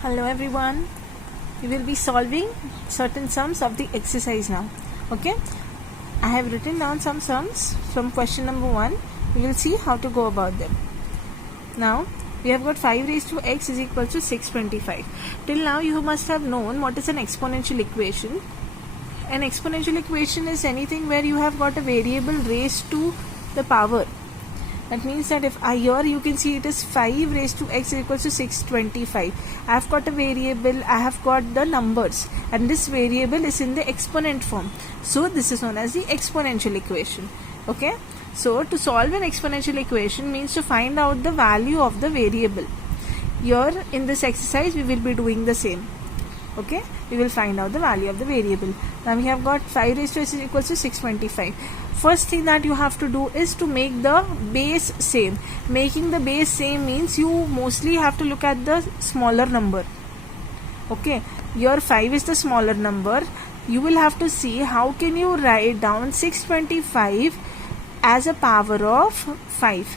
Hello everyone, we will be solving certain sums of the exercise now. Okay, I have written down some sums from question number 1. We will see how to go about them. Now we have got 5 raised to x is equal to 625. Till now you must have known what is an exponential equation. An exponential equation is anything where you have got a variable raised to the power. That means that if here you can see it is 5 raised to x equals to 625. I have got a variable, I have got the numbers, and this variable is in the exponent form. So this is known as the exponential equation. Okay. So to solve an exponential equation means to find out the value of the variable. Here in this exercise we will be doing the same. Okay, we will find out the value of the variable. Now we have got 5 raised to x is equals to 625. First thing that you have to do is to make the base same. Making the base same means you mostly have to look at the smaller number. Okay, your 5 is the smaller number. You will have to see how can you write down 625 as a power of 5.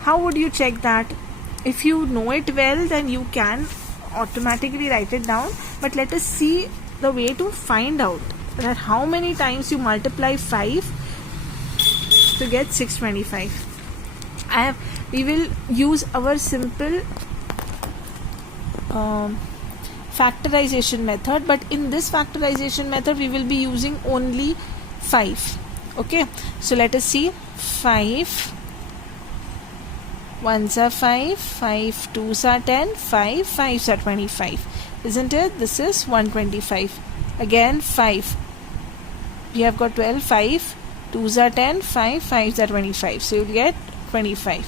How would you check that? If you know it well, then you can automatically write it down, but let us see the way to find out that how many times you multiply 5 to get 625. We will use our simple factorization method, but in this factorization method we will be using only 5. Okay, so let us see. 5 1s are 5, 5 2s are 10, 5 5s are 25, isn't it? This is 125. Again 5, we have got 12, 5 2s are 10, 5 5s are 25, so you will get 25.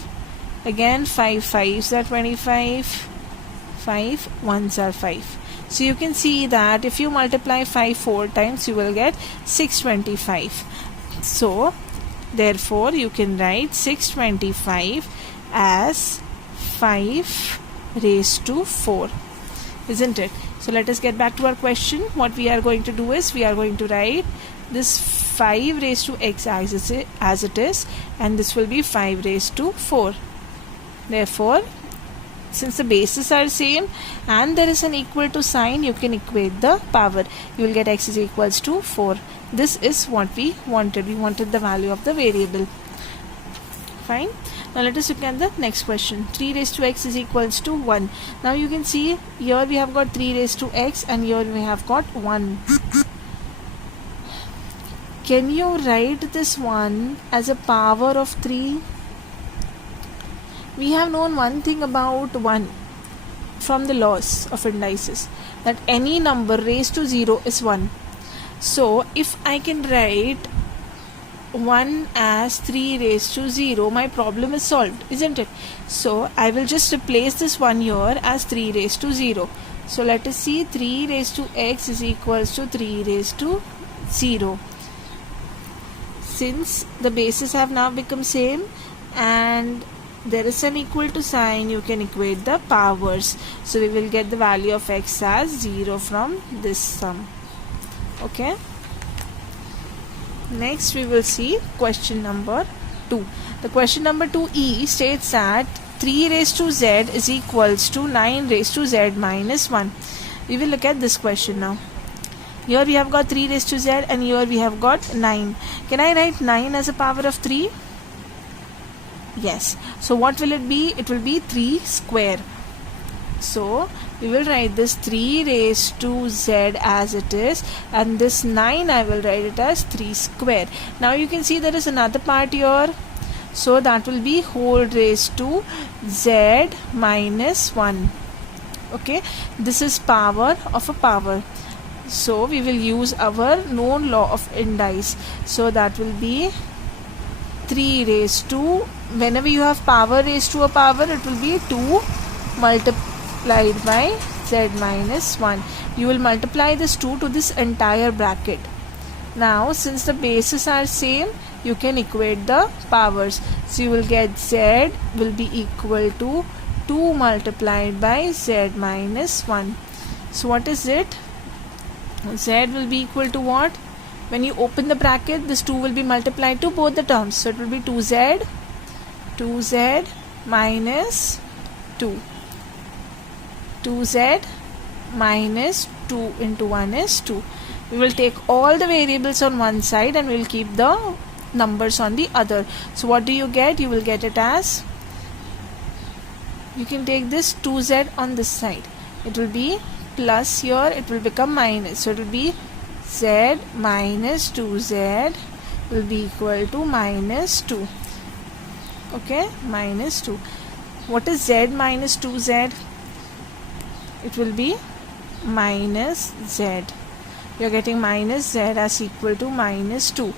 Again 5 5s are 25, 5 1s are 5. So you can see that if you multiply 5 4 times you will get 625. So therefore you can write 625 as 5 raised to 4, isn't it? So let us get back to our question. What we are going to do is we are going to write this 5 raised to x as it is, and this will be 5 raised to 4. Therefore, since the bases are same and there is an equal to sign, you can equate the power. You will get x is equals to 4. This is what we wanted. We wanted the value of the variable. Fine. Now let us look at the next question. 3 raised to x is equals to 1. Now you can see here we have got 3 raised to x and here we have got 1. Can you write this 1 as a power of 3? We have known one thing about 1 from the laws of indices, that any number raised to 0 is 1. So if I can write 1 as 3 raised to 0, my problem is solved, isn't it? So I will just replace this 1 here as 3 raised to 0. So let us see, 3 raised to x is equals to 3 raised to 0. Since the bases have now become same and there is an equal to sign, you can equate the powers. So we will get the value of x as 0 from this sum. Okay. Next we will see question number 2. The question number 2e states that 3 raised to z is equals to 9 raised to z minus 1. We will look at this question now. Here we have got 3 raised to z and here we have got 9. Can I write 9 as a power of 3? Yes. So what will it be? It will be 3 square. So we will write this 3 raised to z as it is, and this 9 I will write it as 3 square. Now you can see there is another part here, so that will be whole raised to z minus 1. Okay, this is power of a power. So we will use our known law of indice. So that will be 3 raised to, whenever you have power raised to a power, it will be 2 multiplied by z minus 1. You will multiply this 2 to this entire bracket. Now since the bases are same, you can equate the powers. So you will get z will be equal to 2 multiplied by z minus 1. So what is it? Z will be equal to what? When you open the bracket, this 2 will be multiplied to both the terms. So it will be 2z minus 2. 2z minus 2 into 1 is 2. We will take all the variables on one side and we will keep the numbers on the other. So what do you get? You will get it as, you can take this 2z on this side. It will be plus here, it will become minus. So it will be z minus 2z will be equal to minus 2. Okay, minus 2. What is z minus 2z? It will be minus z. You are getting minus z as equal to minus 2.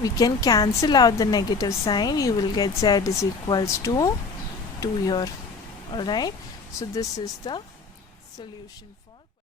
We can cancel out the negative sign. You will get z is equals to 2 here. Alright. So this is the solution.